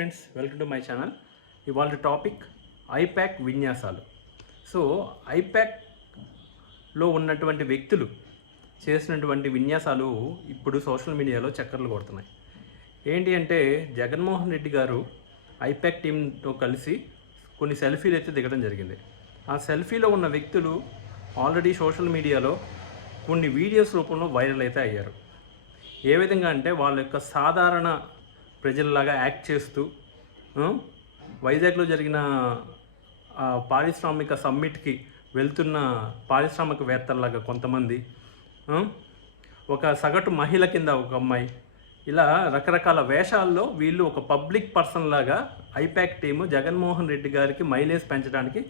Friends welcome to my channel ఇవాళ topic I-PAC విన్యాసాలు. So ఐప్యాక్లో ఉన్నటువంటి వ్యక్తులు చేసినటువంటి విన్యాసాలు ఇప్పుడు సోషల్ మీడియాలో చక్కర్లు కొడుతున్నాయి. ఏంటి అంటే జగన్మోహన్ రెడ్డి గారు ఐప్యాక్ టీంతో కలిసి కొన్ని సెల్ఫీలు అయితే దిగడం జరిగింది. ఆ సెల్ఫీలో ఉన్న వ్యక్తులు ఆల్రెడీ సోషల్ మీడియాలో కొన్ని వీడియోస్ రూపంలో వైరల్ అయితే అయ్యారు. ఏ విధంగా అంటే వాళ్ళ యొక్క సాధారణ ప్రజల్లాగా యాక్ట్ చేస్తూ వైజాగ్లో జరిగిన ఆ, పారిశ్రామిక సమ్మిట్కి వెళ్తున్న పారిశ్రామికవేత్తల్లాగా కొంతమంది ఒక సగటు మహిళ కింద ఒక అమ్మాయి ఇలా రకరకాల వేషాల్లో వీళ్ళు ఒక పబ్లిక్ పర్సన్ లాగా ఐపాక్ టీము జగన్మోహన్ రెడ్డి గారికి మైలేజ్ పెంచడానికి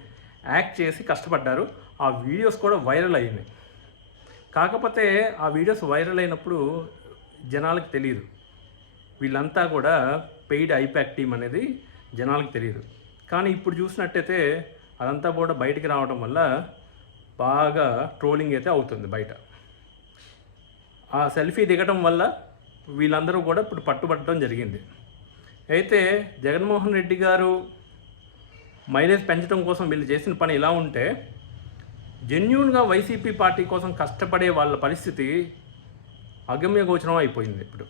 యాక్ట్ చేసి కష్టపడ్డారు. ఆ వీడియోస్ కూడా వైరల్ అయినాయి. కాకపోతే ఆ వీడియోస్ వైరల్ అయినప్పుడు జనాలకు తెలియదు వీళ్ళంతా కూడా పెయిడ్ ఐపాక్ టీమ్ అనేది జనాలకు తెలియదు. కానీ ఇప్పుడు చూసినట్టయితే అదంతా కూడా బయటికి రావడం వల్ల బాగా ట్రోలింగ్ అయితే అవుతుంది బయట. ఆ సెల్ఫీ దిగటం వల్ల వీళ్ళందరూ కూడా ఇప్పుడు పట్టుబట్టడం జరిగింది. అయితే జగన్మోహన్ రెడ్డి గారు మైలేజ్ పెంచడం కోసం వీళ్ళు చేసిన పని ఇలా ఉంటే జెన్యున్గా వైసీపీ పార్టీ కోసం కష్టపడే వాళ్ళ పరిస్థితి అగమ్యగోచరం అయిపోయింది ఇప్పుడు.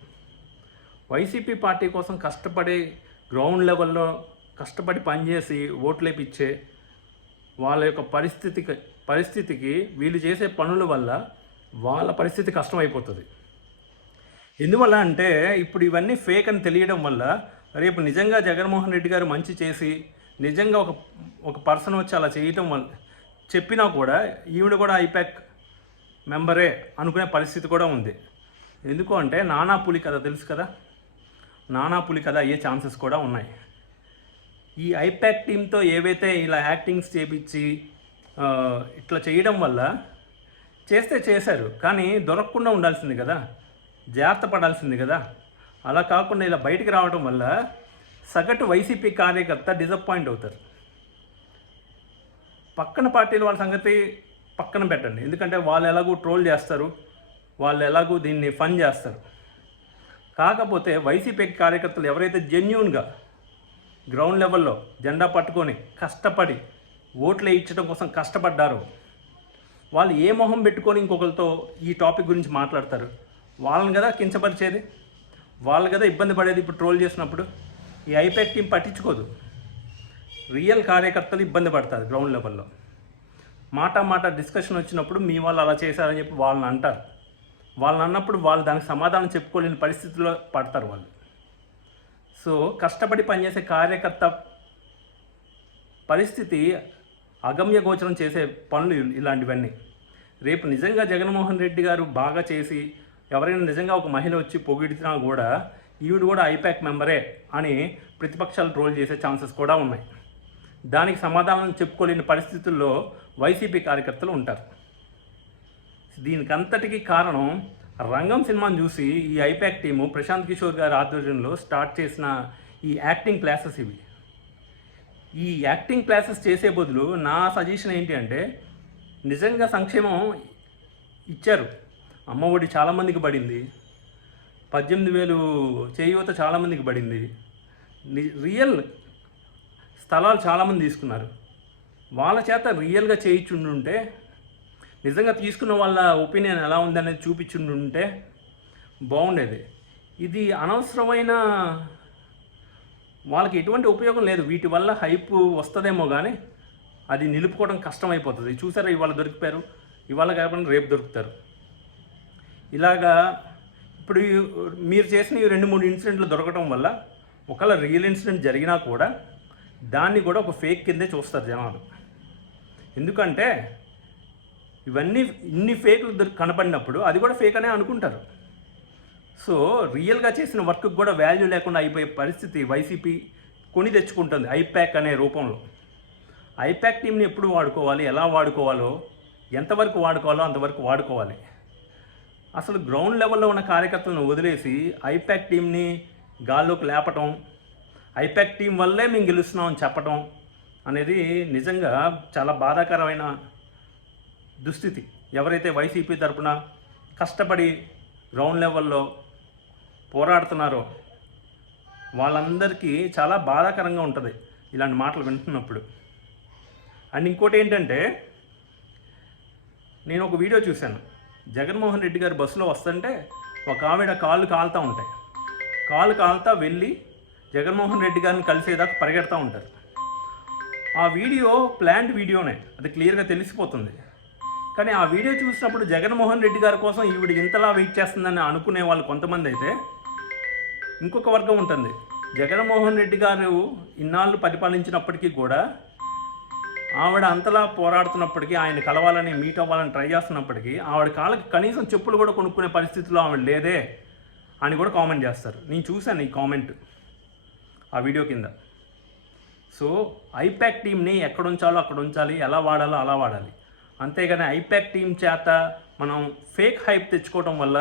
వైసీపీ పార్టీ కోసం కష్టపడే గ్రౌండ్ లెవెల్లో కష్టపడి పనిచేసి ఓట్లేపిచ్చే వాళ్ళ యొక్క పరిస్థితికి పరిస్థితికి వీళ్ళు చేసే పనుల వల్ల వాళ్ళ పరిస్థితి కష్టమైపోతుంది. ఎందువల్ల అంటే ఇప్పుడు ఇవన్నీ ఫేక్ అని తెలియడం వల్ల రేపు నిజంగా జగన్మోహన్ రెడ్డి గారు మంచి చేసి నిజంగా ఒక ఒక పర్సన్ వచ్చి అలా చేయటం వల్ల చెప్పినా కూడా ఈవిడ కూడా ఐపాక్ మెంబరే అనుకునే పరిస్థితి కూడా ఉంది. ఎందుకు అంటే నానా పులి కథ తెలుసు కదా? నానా పులి కథ అయ్యే ఛాన్సెస్ కూడా ఉన్నాయి. ఈ ఐపాక్ టీంతో ఏవైతే ఇలా యాక్టింగ్స్ చేపించి ఇట్లా చేయడం వల్ల చేస్తే చేశారు కానీ దొరకకుండా ఉండాల్సింది కదా జాగ్రత్త పడాల్సింది కదా. అలా కాకుండా ఇలా బయటికి రావడం వల్ల సగటు వైసీపీ కార్యకర్త డిసప్పాయింట్ అవుతారు. పక్కన పార్టీలు వాళ్ళ సంగతి పక్కన పెట్టండి ఎందుకంటే వాళ్ళు ఎలాగూ ట్రోల్ చేస్తారు వాళ్ళు ఎలాగూ దీన్ని ఫన్ చేస్తారు. కాకపోతే వైసీపీ కార్యకర్తలు ఎవరైతే జెన్యున్గా గ్రౌండ్ లెవెల్లో జెండా పట్టుకొని కష్టపడి ఓట్లు ఇచ్చడం కోసం కష్టపడ్డారో వాళ్ళు ఏ మొహం పెట్టుకొని ఇంకొకరితో ఈ టాపిక్ గురించి మాట్లాడతారు? వాళ్ళని కదా కించపరిచేది? వాళ్ళు కదా ఇబ్బంది పడేది ఇప్పుడు ట్రోల్ చేసినప్పుడు? ఈ ఐపాక్ టీం పట్టించుకోదు. రియల్ కార్యకర్తలు ఇబ్బంది పడతారు గ్రౌండ్ లెవెల్లో మాట మాట డిస్కషన్ వచ్చినప్పుడు మీ వాళ్ళు అలా చేశారని చెప్పి వాళ్ళని అంటారు. వాళ్ళని అన్నప్పుడు వాళ్ళు దానికి సమాధానం చెప్పుకోలేని పరిస్థితుల్లో పడతారు వాళ్ళు. సో కష్టపడి పనిచేసే కార్యకర్త పరిస్థితి అగమ్య గోచరం చేసే పనులు ఇలాంటివన్నీ. రేపు నిజంగా జగన్మోహన్ రెడ్డి గారు బాగా చేసి ఎవరైనా నిజంగా ఒక మహిళ వచ్చి పొగిడినా కూడా ఈవిడ కూడా ఐపాక్ మెంబరే అని ప్రతిపక్షాలు ట్రోల్ చేసే ఛాన్సెస్ కూడా ఉన్నాయి. దానికి సమాధానం చెప్పుకోలేని పరిస్థితుల్లో వైసీపీ కార్యకర్తలు ఉంటారు. దీనికంతటికి కారణం రంగం సినిమాను చూసి ఈ ఐపాక్ టీము ప్రశాంత్ కిషోర్ గారి ఆధ్వర్యంలో స్టార్ట్ చేసిన ఈ యాక్టింగ్ క్లాసెస్ ఇవి. ఈ యాక్టింగ్ క్లాసెస్ చేసే బదులు నా సజెషన్ ఏంటి అంటే నిజంగా సంక్షేమం ఇచ్చారు. అమ్మఒడి చాలామందికి పడింది. పద్దెనిమిది వేలు చేయూత చాలామందికి పడింది. ని- రియల్ స్థలాలు చాలామంది తీసుకున్నారు. వాళ్ళ చేత రియల్గా చేయించుండుంటే నిజంగా తీసుకున్న వాళ్ళ ఒపీనియన్ ఎలా ఉందనేది చూపించుంటే బాగుండేది ఇది అనవసరమైన వాళ్ళకి ఎటువంటి ఉపయోగం లేదు. వీటి వల్ల హైప్ వస్తుందేమో కానీ అది నిలుపుకోవడం కష్టమైపోతుంది. చూసారా ఇవాళ దొరికిపోయారు. ఇవాళ కాకుండా రేపు దొరుకుతారు. ఇలాగా ఇప్పుడు మీరు చేసిన ఈ రెండు మూడు ఇన్సిడెంట్లు దొరకడం వల్ల ఒకవేళ రియల్ ఇన్సిడెంట్ జరిగినా కూడా దాన్ని కూడా ఒక ఫేక్ కిందే చూస్తారు జనాలు. ఎందుకంటే ఇవన్నీ ఇన్ని ఫేక్లు కనపడినప్పుడు అది కూడా ఫేక్ అనే అనుకుంటారు. సో రియల్గా చేసిన వర్క్కి కూడా వాల్యూ లేకుండా అయిపోయే పరిస్థితి వైసీపీ కొని తెచ్చుకుంటుంది ఐప్యాక్ అనే రూపంలో. ఐప్యాక్ టీంని ఎప్పుడు వాడుకోవాలి ఎలా వాడుకోవాలో ఎంతవరకు వాడుకోవాలో అంతవరకు వాడుకోవాలి. అసలు గ్రౌండ్ లెవెల్లో ఉన్న కార్యకర్తలను వదిలేసి ఐప్యాక్ టీంని గాల్లోకి లేపటం ఐప్యాక్ టీం వల్లే మేము గెలుస్తున్నామని చెప్పటం అనేది నిజంగా చాలా బాధాకరమైన దుస్థితి. ఎవరైతే వైసీపీ తరపున కష్టపడి గ్రౌండ్ లెవెల్లో పోరాడుతున్నారో వాళ్ళందరికీ చాలా బాధాకరంగా ఉంటుంది ఇలాంటి మాటలు వింటున్నప్పుడు. అండ్ ఇంకోటి ఏంటంటే నేను ఒక వీడియో చూశాను. జగన్మోహన్ రెడ్డి గారు బస్సులో వస్తుంటే ఒక ఆవిడ కాళ్ళు కాలుతూ ఉంటాయి. కాళ్ళు కాలుతా వెళ్ళి జగన్మోహన్ రెడ్డి గారిని కలిసేదాకా పరిగెడతా ఉంటారు. ఆ వీడియో ప్లాంట్ వీడియోనే. అది క్లియర్గా తెలిసిపోతుంది. కానీ ఆ వీడియో చూసినప్పుడు జగన్మోహన్ రెడ్డి గారి కోసం ఈవిడ ఇంతలా వెయిట్ చేస్తుందని అనుకునే వాళ్ళు కొంతమంది అయితే ఇంకొక వర్గం ఉంటుంది. జగన్మోహన్ రెడ్డి గారు ఇన్నాళ్ళు పరిపాలించినప్పటికీ కూడా ఆవిడ అంతలా పోరాడుతున్నప్పటికీ ఆయన కలవాలని మీట్ అవ్వాలని ట్రై చేస్తున్నప్పటికీ ఆవిడ కాళ్ళకి కనీసం చెప్పులు కూడా కొనుక్కునే పరిస్థితిలో ఆవిడ లేదే అని కూడా కామెంట్ చేస్తారు. నేను చూశాను ఈ కామెంట్ ఆ వీడియో కింద. సో ఐపాక్ టీంని ఎక్కడ ఉంచాలో అక్కడ ఉంచాలి ఎలా వాడాలో అలా వాడాలి. అంతేగాని ఐపాక్ టీం చేత మనం ఫేక్ హైప్ తెచ్చుకోవడం వల్ల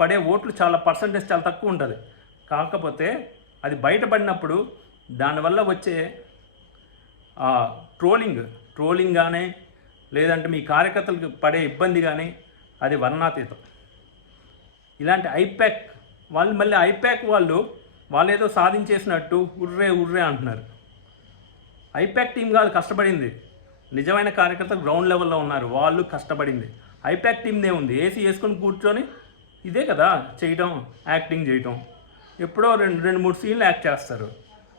పడే ఓట్లు చాలా పర్సంటేజ్ చాలా తక్కువ ఉంటుంది. కాకపోతే అది బయటపడినప్పుడు దానివల్ల వచ్చే ట్రోలింగ్ ట్రోలింగ్ కానీ లేదంటే మీ కార్యకర్తలకు పడే ఇబ్బంది కానీ అది వర్ణాతీతం. ఇలాంటి ఐపాక్ వాళ్ళు మళ్ళీ ఐపాక్ వాళ్ళు వాళ్ళు ఏదో సాధించేసినట్టు ఉర్రే ఉర్రే అంటున్నారు. ఐపాక్ టీం కాదు కష్టపడింది. నిజమైన కార్యకర్తలు గ్రౌండ్ లెవెల్లో ఉన్నారు. వాళ్ళు కష్టపడింది. ఐప్యాక్ టీమ్దే ఉంది. ఏసీ వేసుకొని కూర్చొని ఇదే కదా చేయటం యాక్టింగ్ చేయటం. ఎప్పుడో రెండు రెండు మూడు సీన్లు యాక్ట్ చేస్తారు.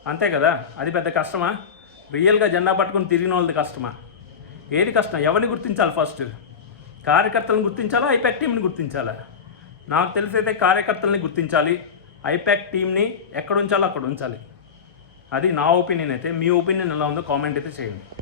అంతే కదా? అది పెద్ద కష్టమా? రియల్గా జెండా పట్టుకొని తిరిగిన వాళ్ళది కష్టమా? ఏది కష్టం? ఎవరిని గుర్తించాలి ఫస్ట్ కార్యకర్తలను గుర్తించాలా? ఐపాక్ టీంని గుర్తించాలా? నాకు తెలిసైతే కార్యకర్తల్ని గుర్తించాలి. ఐపాక్ టీంని ఎక్కడ ఉంచాలో అక్కడ ఉంచాలి. అది నా ఒపీనియన్ అయితే. మీ ఒపీనియన్ ఎలా ఉందో కామెంట్ అయితే చేయండి.